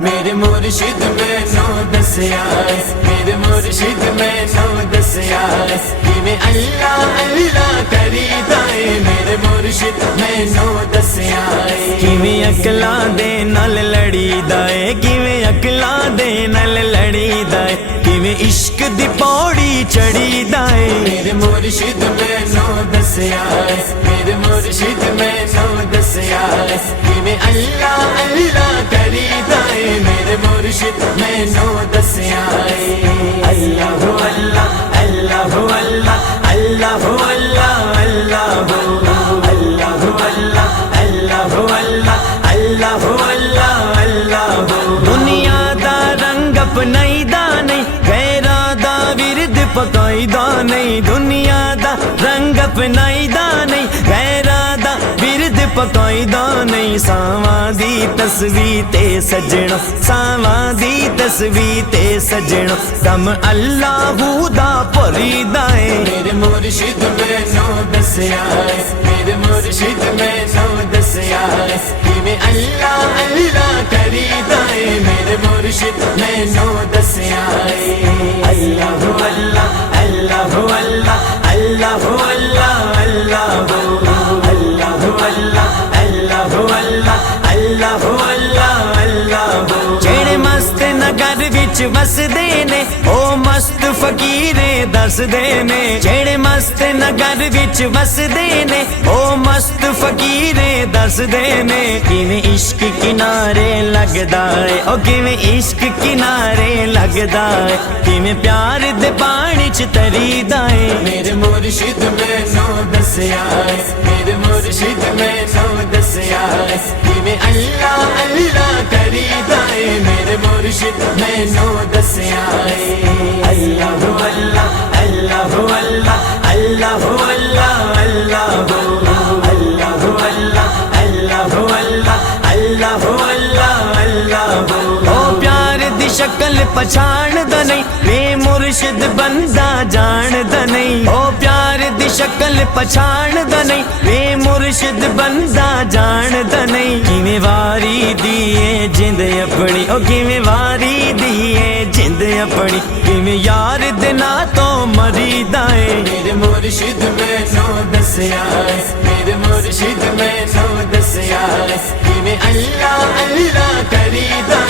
میرے مرشد مینوں دسیا میرے مرشد مینوں دسیا کیویں اللہ اللہ کریدا اے میرے مرشد مینوں دسیا کیویں عقلاں دے نال لڑیدا اے کیویں عقلاں دے نال لڑیدا اے کیویں عشق دی پوڑی چڑھیدا اے میرے مرشد مینوں دسیا میرے مرشد مینوں دسیا کیویں اللہ اللہ کریدا اے میرے مرشد مینوں دسیا اللہ اللہ اللہ اللہ اللہ اللہ اللہ اللہ اللہ اللہ اللہ اللہ دنیا دا رنگ اپنائیدا نہیں غیراں دا ورد پکائیدا نہیں دنیا دا رنگ اپنائیدا نہیں غیراں دا ورد پکائیدا نہیں ساواں دی تصویر تے سجنا ساواں دی تصویر تے سجنا کم اللہ دا پریدا اے میرے مرشد مینوں دسیا میرے مرشد مینوں دسیا کیویں اللہ اللہ کریدا اے میرے مرشد مینوں دسیا اللہ اللہ اللہ اللہ اللہ اللہ اللہ اللہ اللہ اللہ اللہ جڑے مست نگر وچ وسدے نے او مست فقیر دسدے نے جڑے مست نگر وچ وسدے نے او مست فقیر دسدے نے کیویں عشق کنارے لگدا اے او کیویں عشق کنارے لگدا اے کیویں پیار دے پانی چ تریدا اے میرے مرشد مینوں دسیا میرے مرشد مینوں دسیا کیویں اللہ اللہ کریدا اے میرے مرشد مینوں دسیا اللہ اللہ اللہ اللہ اللہ اللہ اللہ اللہ اللہ اللہ اللہ او پیار دی شکل پہچان دا نہیں بے مرشد بندہ جان دا نہیں او پیار دی شکل پہچان دا نہیں بے مرشد بندہ جان دا نہیں کیویں واری دیے جند اپنی او کیویں واری دیے جند اپنی کیویں یار دے نا تو مریدا اے میرے مرشد مینوں دسیا میرے مرشد مینوں دسیا کیویں اللہ اللہ کریدا